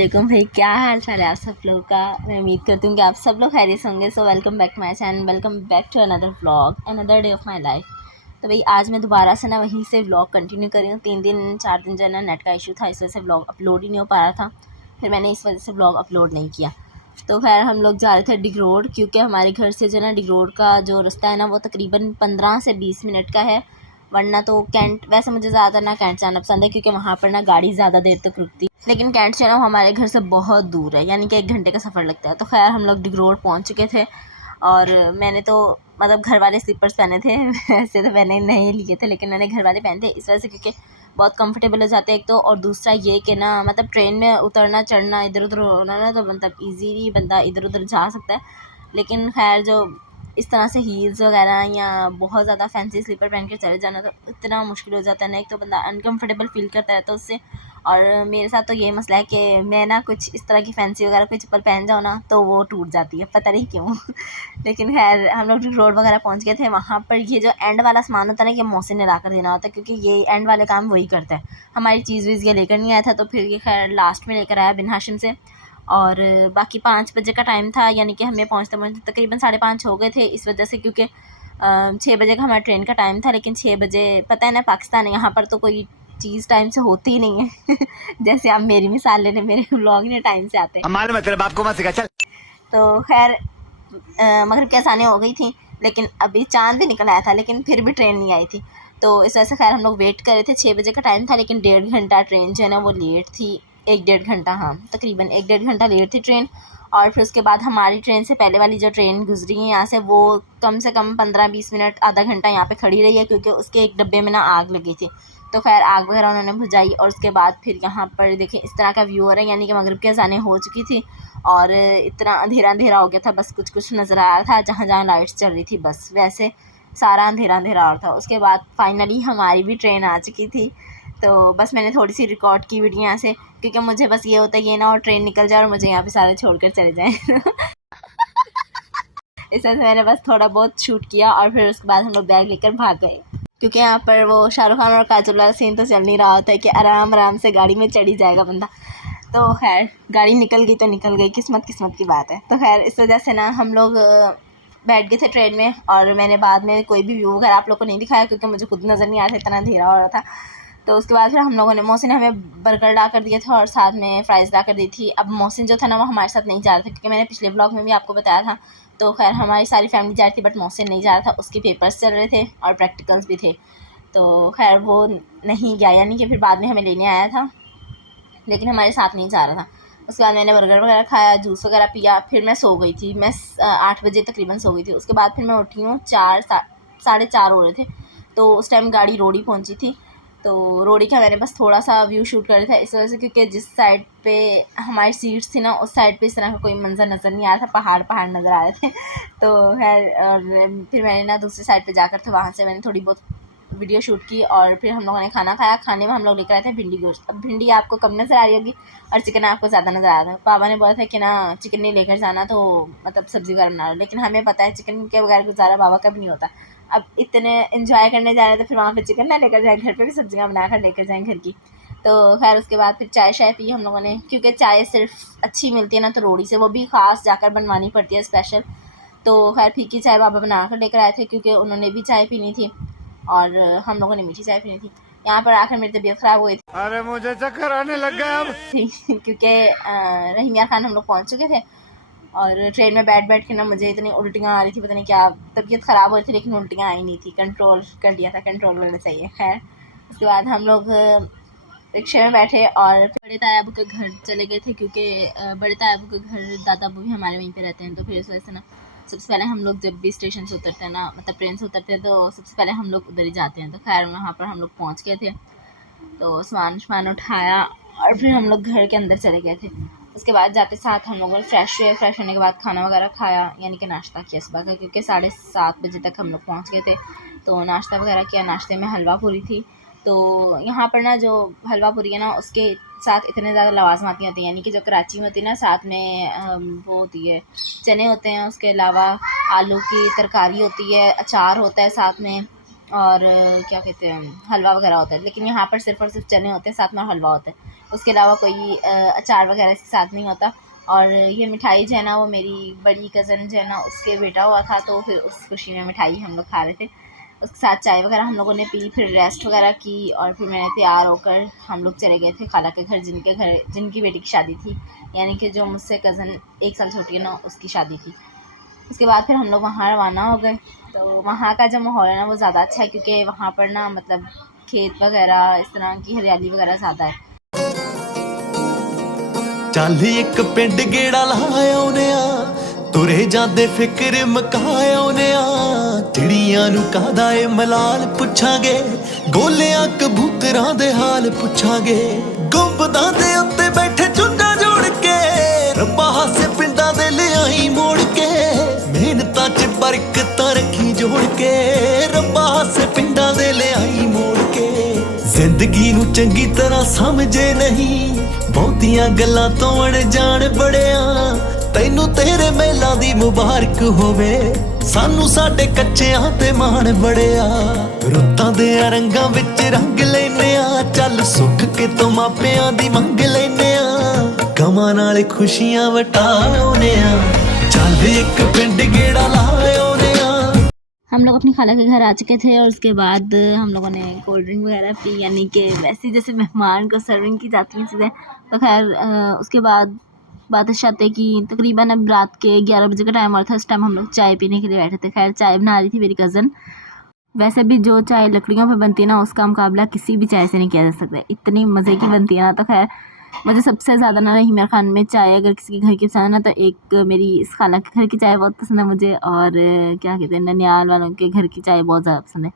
वालेकुम भाई, क्या हाल चाल है आप सब लोगों का। मैं उम्मीद करती हूँ कि आप सब लोग खैरियत होंगे। So welcome back to my channel, welcome back to another vlog, another day of my life. तो भाई आज मैं दोबारा से ना वहीं से व्लॉग कंटिन्यू कर रही हूँ। 3 दिन 4 दिन जो है ना नेट का इशू था, इस वजह से व्लॉग अपलोड ही नहीं हो पा रहा था। फिर मैंने इस वजह से व्लॉग अपलोड नहीं किया। तो खैर हम लोग जा रहे थे डिग रोड, क्योंकि हमारे घर से जो है ना डिग रोड का जो रास्ता है ना वो तकरीबन 15 से 20 मिनट का है। वरना तो कैंट, वैसे मुझे ज़्यादा ना कैंट जाना पसंद है क्योंकि वहाँ पर ना गाड़ी ज़्यादा देर तक रुकती, लेकिन कैंट से ना हमारे घर से बहुत दूर है, यानी कि 1 घंटे का सफ़र लगता है। तो खैर हम लोग डिग रोड पहुँच चुके थे और मैंने तो मतलब घर वाले स्लीपर्स पहने थे वैसे तो मैंने नहीं लिए थे, लेकिन मैंने घर वाले पहने थे इस वजह से क्योंकि बहुत कंफर्टेबल हो जाते हैं एक तो, और दूसरा ये कि ना मतलब ट्रेन में उतरना चढ़ना इधर उधर होना ना, तो मतलब ईजीली बंदा इधर उधर जा सकता है। लेकिन खैर जो इस तरह से हील्स वगैरह या बहुत ज़्यादा फैंसी स्लीपर पहन के चले जाना तो इतना मुश्किल हो जाता है ना, एक तो बंदा अनकंफर्टेबल फील करता रहता है उससे। और मेरे साथ तो ये मसला है कि मैं ना कुछ इस तरह की फैंसी वगैरह कोई चप्पल पहन जाऊँ ना तो वो टूट जाती है, पता नहीं क्यों लेकिन खैर हम लोग रोड वगैरह पहुंच गए थे। वहाँ पर ये जो एंड वाला सामान होता है ना, ये मौसी ने ला कर देना होता है, क्योंकि ये एंड वाले काम वही करता है। हमारी चीज़ वीज़ ये लेकर नहीं आया था, तो फिर ये खैर लास्ट में लेकर आया बिन हाशिम से। और बाकी 5 बजे का टाइम था, यानी कि हमें पहुँचते पहुँचते तकरीबन 5:30 हो गए थे, इस वजह से क्योंकि 6 बजे का हमारा ट्रेन का टाइम था। लेकिन 6 बजे पता है ना पाकिस्तान है, यहाँ पर तो कोई चीज़ टाइम से होती ही नहीं है जैसे आप मेरी मिसाल ले लें, मेरे व्लॉग ने टाइम से आते हैं। हमारे मतलब आपको मत सिखा चल। तो खैर मगरिब की अज़ानें हो गई थी, लेकिन अभी चाँद भी निकल आया था, लेकिन फिर भी ट्रेन नहीं आई थी। तो इस वजह से खैर हम लोग वेट कर रहे थे। 6 बजे का टाइम था, लेकिन 1.5 घंटा ट्रेन जो है ना वो लेट थी। 1 डेढ़ घंटा, हाँ तकरीबन 1 डेढ़ घंटा लेट थी ट्रेन। और फिर उसके बाद हमारी ट्रेन से पहले वाली जो ट्रेन गुजरी है यहाँ से, वो कम से कम 15-20 मिनट आधा घंटा यहाँ पे खड़ी रही है, क्योंकि उसके एक डब्बे में ना आग लगी थी। तो खैर आग वगैरह उन्होंने बुझाई, और उसके बाद फिर यहाँ पर देखें इस तरह का व्यू हो रहा है, यानी कि मगरिब की अज़ानें हो चुकी थी और इतना अंधेरा अंधेरा हो गया था, बस कुछ कुछ नज़र आ रहा था जहाँ जहाँ लाइट्स चल रही थी, बस वैसे सारा अंधेरा अंधेरा और था। उसके बाद फाइनली हमारी भी ट्रेन आ चुकी थी। तो बस मैंने थोड़ी सी रिकॉर्ड की वीडियो यहाँ से, क्योंकि मुझे बस ये होता है कि ना और ट्रेन निकल जाए और मुझे यहाँ पे सारे छोड़ कर चले जाएँ इस वजह से मैंने बस थोड़ा बहुत शूट किया और फिर उसके बाद हम लोग बैग लेकर भाग गए, क्योंकि यहाँ पर वो शाहरुख खान और काजोल वाला सीन तो चल नहीं रहा होता है कि आराम आराम से गाड़ी में चढ़ी जाएगा बंदा। तो खैर गाड़ी निकल गई तो निकल गई, किस्मत किस्मत की बात है। तो खैर इस वजह से ना हम लोग बैठ गए थे ट्रेन में, और मैंने बाद में कोई भी व्यू वगैरह आप लोग को नहीं दिखाया, क्योंकि मुझे खुद नज़र नहीं आ रहा था, इतना अंधेरा हो रहा था। तो उसके बाद फिर हम लोगों ने, मौसी ने हमें बर्गर ला कर दिया था और साथ में फ़्राइज़ ला कर दी थी। अब मौसी जो था ना वो हमारे साथ नहीं जा रहा था, क्योंकि मैंने पिछले ब्लॉग में भी आपको बताया था। तो खैर हमारी सारी फैमिली जा रही थी, बट मौसी नहीं जा रहा था, उसके पेपर्स चल रहे थे और प्रैक्टिकल्स भी थे। तो खैर वो नहीं गया, यानी कि फिर बाद में हमें लेने आया था, लेकिन हमारे साथ नहीं जा रहा था। उसके बाद मैंने बर्गर वगैरह खाया, जूस वगैरह पिया, फिर मैं सो गई थी। मैं 8 बजे तकरीबन सो गई थी। उसके बाद फिर मैं उठी हूँ 4 साढ़े 4 हो रहे थे। तो उस टाइम गाड़ी रोड़ी पहुँची थी। तो रोड़ी का मैंने बस थोड़ा सा व्यू शूट कर था, इस वजह से क्योंकि जिस साइड पे हमारी सीट्स थी ना उस साइड पे इस तरह का कोई मंजर नज़र नहीं आ रहा था, पहाड़ पहाड़ नज़र आ रहे थे तो खैर और फिर मैंने ना दूसरी साइड पे जाकर तो वहाँ से मैंने थोड़ी बहुत वीडियो शूट की, और फिर हम लोगों ने खाना खाया। खाने में हम लोग लेकर आए थे भिंडी गोश्त। अब भिंडी आपको कम नज़र आ रही होगी और चिकन आपको ज़्यादा नज़र आ रहा था। पापा ने बोला था कि ना चिकन नहीं लेकर जाना, तो मतलब सब्ज़ी वगैरह बना लो, लेकिन हमें पता है चिकन के बगैर गुजारा बाबा का भी नहीं होता। अब इतने इन्जॉय करने जा रहे थे, फिर वहाँ पे चिकन ना लेकर जाएँ, घर पे भी सब्जियाँ बना कर लेकर जाएँ घर की। तो खैर उसके बाद फिर चाय शाय पी हम लोगों ने, क्योंकि चाय सिर्फ अच्छी मिलती है ना तो रोड़ी से, वो भी ख़ास जाकर बनवानी पड़ती है स्पेशल। तो खैर फीकी चाय बाबा बना कर लेकर आए थे, क्योंकि उन्होंने भी चाय पीनी थी और हम लोगों ने मीठी चाय पीनी थी। यहाँ पर आकर मेरी तबीयत ख़राब हो गई अरे मुझे चक्कर आने लग गया अब। थी क्योंकि रहीम यार खान हम लोग पहुँच चुके थे, और ट्रेन में बैठ बैठ के ना मुझे इतनी उल्टियाँ आ रही थी, पता नहीं क्या तबीयत ख़राब हो रही थी, लेकिन उल्टियाँ आई नहीं थी, कंट्रोल कर लिया था, कंट्रोल करना चाहिए। खैर उसके बाद हम लोग रिक्शे में बैठे और बड़े ताया अबू के घर चले गए थे, क्योंकि बड़े ताया अबू के घर दादा अबू भी हमारे वहीं पे रहते हैं। तो फिर इस वजह से ना सबसे पहले हम लोग जब भी स्टेशन से उतरते हैं ना, मतलब ट्रेन से उतरते हैं, तो सबसे पहले हम लोग उधर ही जाते हैं। तो खैर वहाँ पर हम लोग पहुँच गए थे, तो सामान उठाया और फिर हम लोग घर के अंदर चले गए थे। उसके बाद जाते साथ हम लोगों ने फ्रेश हुए, फ्रेश होने के बाद खाना वगैरह खाया, यानी कि नाश्ता किया सुबह का, क्योंकि 7:30 बजे तक हम लोग पहुँच गए थे। तो नाश्ता वगैरह किया, नाश्ते में हलवा पूरी थी। तो यहाँ पर ना जो हलवा पूरी है ना उसके साथ इतने ज़्यादा लवाज़मात नहीं होती, यानी कि जो कराची में होती है ना साथ में वो होती है चने होते हैं, उसके अलावा आलू की तरकारी होती है, अचार होता है साथ में, और क्या कहते हैं हलवा वगैरह होता है। लेकिन यहाँ पर सिर्फ़ और सिर्फ चने होते हैं, साथ में हलवा होता है। उसके अलावा कोई अचार वगैरह इसके साथ नहीं होता। और ये मिठाई जो है ना वो मेरी बड़ी कज़न जो है ना उसके बेटा हुआ था, तो फिर उस खुशी में मिठाई हम लोग खा रहे थे। उसके साथ चाय वगैरह हम लोगों ने पी, फिर रेस्ट वगैरह की और फिर मैंने तैयार होकर हम लोग चले गए थे खाला के घर, जिनकी बेटी की शादी थी, यानी कि जो मुझसे कज़न 1 साल छोटी है ना उसकी शादी थी। उसके बाद फिर हम लोग वहाँ रवाना हो गए। तो वहाँ का जो माहौल है ना वो ज़्यादा अच्छा है, क्योंकि वहाँ पर ना मतलब खेत वगैरह इस तरह की हरियाली वगैरह ज़्यादा है। ਚੱਲ ਇੱਕ ਪਿੰਡ ਗੇੜਾ ਲਾਇਆ ਉਹਨੇ ਆ ਤੁਰੇ ਜਾਂਦੇ ਫਿਕਰ ਮਕਾਇਆ ਉਹਨੇ ਆ ਚਿੜੀਆਂ ਨੂੰ ਕਾਹਦਾ ਏ ਮਲਾਲ ਪੁੱਛਾਂਗੇ ਗੋਲਿਆਂ ਕਬੂਤਰਾਂ ਦੇ ਹਾਲ ਪੁੱਛਾਂਗੇ ਗੁੰਬਦਾਂ ਦੇ ਉੱਤੇ ਬੈਠੇ ਚੁੰਝਾਂ ਜੋੜ ਕੇ ਰੱਬਾ ਹਾਸੇ ਪਿੰਡਾਂ ਦੇ ਲਿਆਈ ਮੋੜ ਕੇ ਮਿਹਨਤਾਂ 'ਚ ਬਰਕਤਾਂ ਰੱਖੀ ਜੋੜ ਕੇ ਰੱਬਾ ਹਾਸੇ ਪਿੰਡਾਂ ਦੇ ਲਿਆਈ ਮੋੜ ਕੇ ਜ਼ਿੰਦਗੀ ਨੂੰ ਚੰਗੀ ਤਰ੍ਹਾਂ ਸਮਝੇ ਨਹੀਂ ਬਹੁਤੀਆਂ ਗੱਲਾਂ ਤੋਂ ਅਣਜਾਣ ਬੜਿਆ ਤੈਨੂੰ ਤੇਰੇ ਮੇਲਾਂ ਦੀ ਮੁਬਾਰਕ ਹੋਵੇ ਸਾਨੂੰ ਸਾਡੇ ਕੱਚਿਆਂ ਤੇ ਮਾਣ ਬੜਿਆ ਰੁੱਤਾਂ ਦੇ ਰੰਗਾਂ ਵਿੱਚ ਰੰਗ ਲੈਨੇ ਆ ਚੱਲ ਸੁੱਖ ਕਿਤੋਂ ਮਾਪਿਆਂ ਦੀ ਮੰਗ ਲੈਨੇ ਆ ਗਮਾਂ ਨਾਲ ਖੁਸ਼ੀਆਂ ਵਟਾਉਨੇ ਆ ਚੱਲ ਇੱਕ ਪਿੰਡ ਗੇੜਾ ਲਾਉਨੇ ਆ। हम लोग अपनी खाला के घर आ चुके थे और उसके बाद हम लोगों ने कोल्ड ड्रिंक वगैरह पी, यानी कि वैसे जैसे मेहमान को सर्विंग की जाती हैं चीज़ें। तो खैर उसके बाद बात शाते की तकरीबन अब रात के 11 बजे का टाइम और था। इस टाइम हम लोग चाय पीने के लिए बैठे थे। खैर चाय बना रही थी मेरी कज़न। वैसे भी जो चाय लकड़ियों पे बनती है ना उसका मुकाबला किसी भी चाय से नहीं किया जा सकता, इतनी मज़े की बनती है ना। तो खैर मुझे सबसे ज़्यादा ना रहीम खान में चाय अगर किसी के घर की पसंद है ना तो एक मेरी इस खाला के घर की चाय बहुत पसंद है मुझे, और क्या कहते हैं ननियाल वालों के घर की चाय बहुत ज़्यादा पसंद है।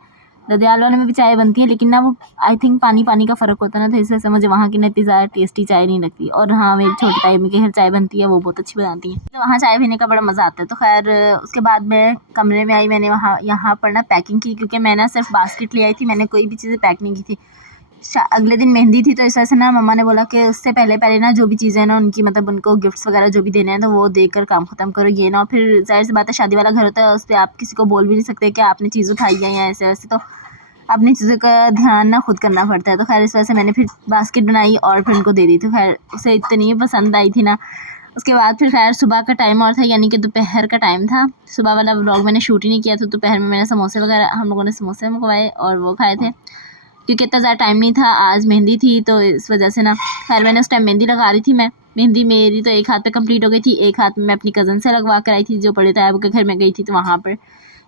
ददियाल वालों में भी चाय बनती है लेकिन ना वो आई थिंक पानी पानी का फ़र्क होता है ना, तो इस वजह से मुझे वहाँ की ना इतनी ज़्यादा टेस्टी चाय नहीं लगती। और हाँ मेरी छोटी ताई के घर चाय बनती है वो बहुत अच्छी बनाती है, तो वहाँ चाय पीने का बड़ा मज़ा आता है। तो खैर उसके बाद मैं कमरे में आई, मैंने वहाँ यहाँ पर ना पैकिंग की, क्योंकि मैं ना सिर्फ बास्केट ले आई थी, मैंने कोई भी चीज़ें पैक नहीं की थी। अगले दिन मेहंदी थी, तो इस वजह से ना मम्मा ने बोला कि उससे पहले ना जो भी चीज़ें हैं ना उनकी मतलब उनको गिफ्ट्स वगैरह जो भी देने हैं तो वो देकर काम ख़त्म करो, ये ना। फिर जाहिर सी बात है शादी वाला घर होता है, उस पर आप किसी को बोल भी नहीं सकते कि आपने चीज़ उठाई है या ऐसे वैसे, तो अपनी चीज़ों का ध्यान ना खुद करना पड़ता है। तो खैर इस वजह से मैंने फिर बास्केट बनाई और फिर उनको दे दी। तो खैर उसे इतनी पसंद आई थी ना। उसके बाद फिर खैर सुबह का टाइम और था, यानी कि दोपहर का टाइम था। सुबह वाला व्लॉग मैंने शूट ही नहीं किया था। दोपहर में मैंने समोसे वगैरह हम लोगों ने समोसे मंगवाए और वो खाए थे, क्योंकि इतना ज़्यादा टाइम नहीं था, आज मेहंदी थी तो इस वजह से ना। खैर मैंने उस टाइम मेहंदी लगा रही थी, मैं मेहंदी मेरी तो एक हाथ पे कंप्लीट हो गई थी, एक हाथ में मैं अपनी कज़न से लगवा कर आई थी जो बड़े ताया के घर में गई थी, तो वहाँ पर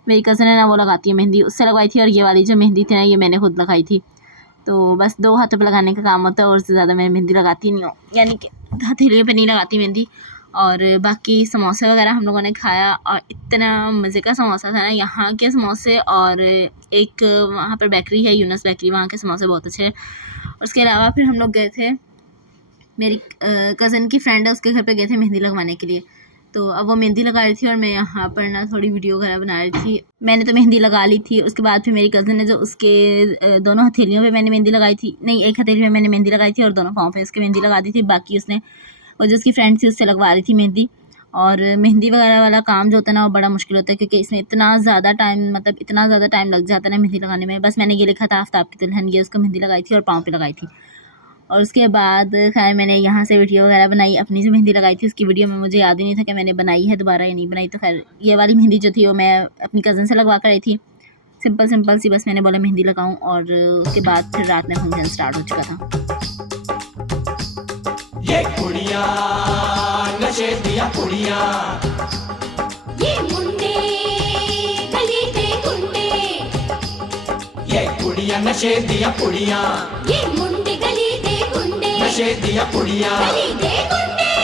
मेरी कज़न है ना वो लगाती है मेहंदी, उससे लगवाई थी। और ये वाली जो मेहंदी थी ना ये मैंने खुद लगाई थी। तो बस 2 हाथों पर लगाने का काम होता है और उससे ज़्यादा मैं मेहंदी लगाती नहीं हूँ, यानी कि हथेलियों पर नहीं लगाती मेहंदी। और बाकी समोसे वगैरह हम लोगों ने खाया और इतना मज़े का समोसा था ना यहाँ के समोसे। और एक वहाँ पर बेकरी है यूनस बेकरी, वहाँ के समोसे बहुत अच्छे हैं। उसके अलावा फिर हम लोग गए थे, मेरी कज़न की फ्रेंड है उसके घर पे गए थे मेहंदी लगवाने के लिए। तो अब वो मेहंदी लगा रही थी और मैं यहाँ पर ना थोड़ी वीडियो वगैरह बना रही थी। मैंने तो मेहंदी लगा ली थी। उसके बाद फिर मेरी कज़न ने जो उसके दोनों हथेलियों पे मैंने मेहंदी लगाई थी, नहीं एक हथेली में मैंने मेहंदी लगाई थी और दोनों पाँव पे उसकी मेहंदी लगा दी थी। बाकी उसने वो जो उसकी फ्रेंड थी उससे लगवा रही थी मेहंदी। और मेहंदी वगैरह वाला काम जो होता है ना वो बड़ा मुश्किल होता है, क्योंकि इसमें इतना ज़्यादा टाइम लग जाता है ना मेहंदी लगाने में। बस मैंने ये लिखा था आफ्ताब की दुल्हन, ये उसको मेहंदी लगाई थी और पाँव पे लगाई थी। और उसके बाद खैर मैंने यहाँ से वीडियो वगैरह बनाई, अपनी जो मेहंदी लगाई थी उसकी वीडियो में मुझे याद ही नहीं था कि मैंने बनाई है दोबारा या नहीं बनाई। तो खैर ये वाली मेहंदी जो थी वो मैं अपनी कज़न से लगवा कर आई थी, सिंपल सी, बस मैंने बोला मेहंदी लगाऊँ। और उसके बाद फिर रात में फंक्शन स्टार्ट हो चुका था। ये कुड़िया नशे दिया कुड़िया, ये मुंडे गली दे गुंडे, ये कुड़िया नशे दिया कुड़िया, ये मुंडे गली दे गुंडे, नशे दिया कुड़िया। गली दे गुंडे।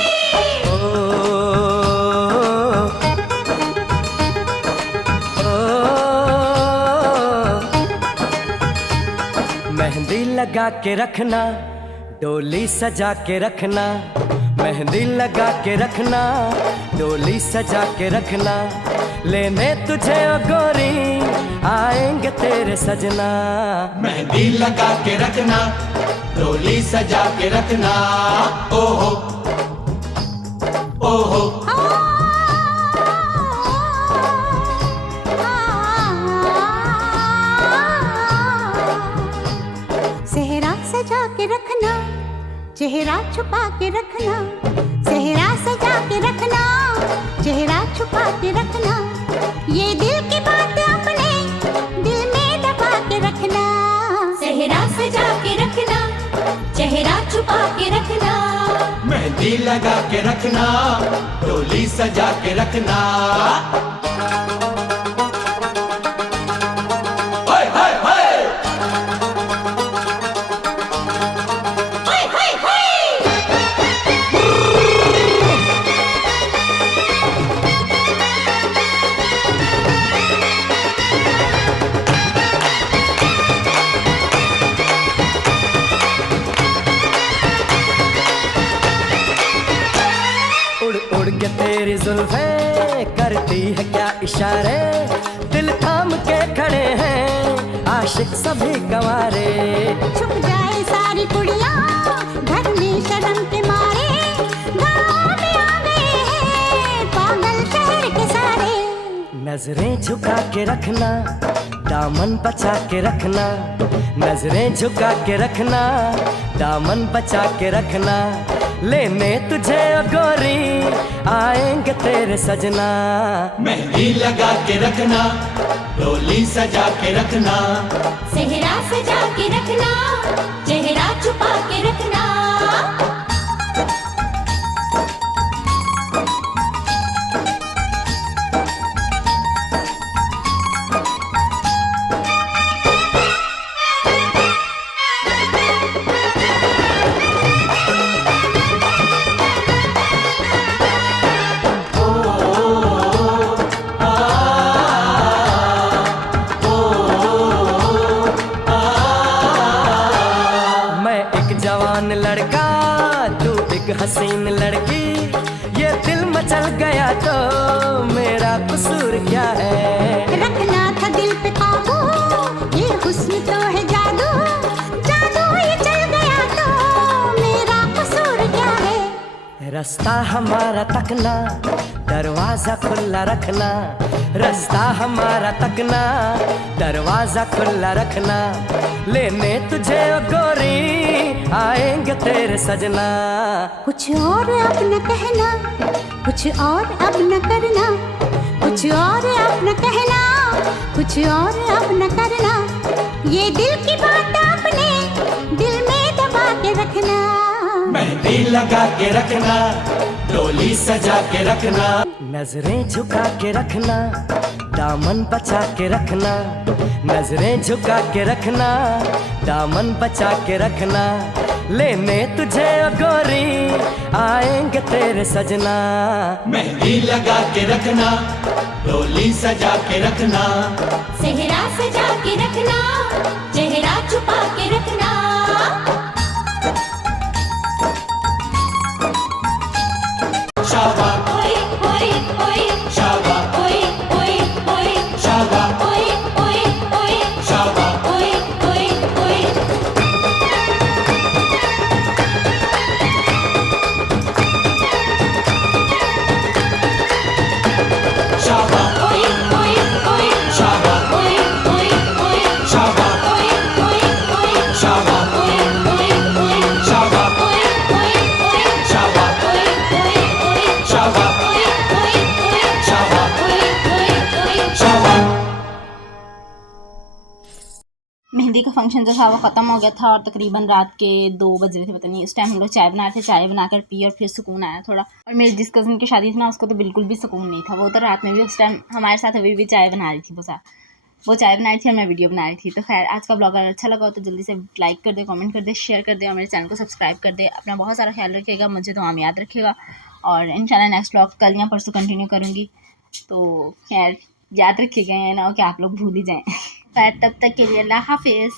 मेहंदी लगा के रखना, डोली सजा के रखना, मेहंदी लगा के रखना, डोली सजा के रखना, लेने तुझे ओ गोरी आएंगे तेरे सजना। मेहंदी लगा के रखना, डोली सजा के रखना, ओहो ओहो। सेहरा सजा के रखना, चेहरा चेहरा छुपा के रखना, सेहरा सजा के रखना, चेहरा छुपा के रखना, ये दिल की बात अपने दिल में दबा के रखना। सेहरा सजा के रखना, चेहरा छुपा के रखना, मेहंदी लगा के रखना, डोली सजा के रखना। हाय हाय हाय हाय हाय हाय। उड़ उड़ के तेरी जुल्फें करती है क्या इशारे, दिल थाम के खड़े हैं आशिक सभी गंवारे। छुप जाए सारी कुड़ियाँ घर में शर्म के मारे, गाँव में आ गए हैं पागल शहर के सारे। नजरें झुका के रखना, दामन बचा के रखना, नजरें झुका के रखना, दामन बचा के रखना, लेने तुझे ओ गोरी आएंगे तेरे सजना। मेहंदी लगा के रखना, डोली सजा के रखना। सेहरा सजा के रखना, चेहरा छुपा के रखना। मैं एक जवान लड़का, तू एक हसीन लड़की, ये दिल मचल गया तो मेरा कसूर क्या है। रखना था दिल पे काबू, ये हुस्न तो है जादू, जादू ये चल गया तो मेरा कसूर क्या है। रास्ता हमारा तकना, दरवाजा खुला रखना, रास्ता हमारा तकना, दरवाजा खुला रखना, लेने तुझे ओ गोरी आएंगे तेरे सजना। कुछ और अब न कहना, कुछ और अब न करना, कुछ और अब न कहना, कुछ और अब न करना, ये दिल की बात अपने दिल में दबा के रखना। मेहंदी लगा के रखना, डोली सजा के रखना। नजरें झुका के रखना, दामन बचा के रखना, नजरें झुका के रखना, दामन बचा के रखना, लेने तुझे ओ गोरी आएंगे तेरे सजना। मेहंदी लगा के रखना, डोली सजा के रखना। सेहरा सजा के रखना, चेहरा छुपा के रखना। शाबा ओए ओए ओए, शाबा ओए ओए ओए, शाबा ओए ओए ओए, शाबा ओए ओए ओए। शाबा ओए ओए ओए, शाबा ओए ओए ओए, शाबा ओए ओए ओए, शाबा ओए ओए ओए, शाबा ओए ओए ओए, शाबा ओए ओए ओए, शाबा ओए ओए ओए, शाबा ओए ओए ओए। शाबा। मेहंदी का फंक्शन जो था वो ख़त्म हो गया था और तकरीबन रात के 2 बज रहे थे, पता नहीं। उस टाइम हम लोग चाय बना रहे थे, चाय बनाकर पी और फिर सुकून आया थोड़ा। और मेरी जिस कज़न की शादी थी ना, उसको तो बिल्कुल भी सुकून नहीं था। वो तो रात में भी उस टाइम हमारे साथ अभी भी चाय बना रही थी। वो चाय बना रही थी और मैं वीडियो बना रही थी। तो खैर, आज का ब्लॉग अगर अच्छा लगा हो तो जल्दी से लाइक कर दे, कमेंट कर दे, शेयर कर दे और मेरे चैनल को सब्सक्राइब कर दे। अपना बहुत सारा ख्याल रखिएगा, मुझे दुआ में याद रखिएगा और इंशाल्लाह नेक्स्ट ब्लॉग कल या परसों कंटिन्यू करूँगी। तो खैर, याद रखिएगा, ये ना हो कि आप लोग भूल ही जाएँ। खैर, तब तक के लिए अल्लाह हाफिज़।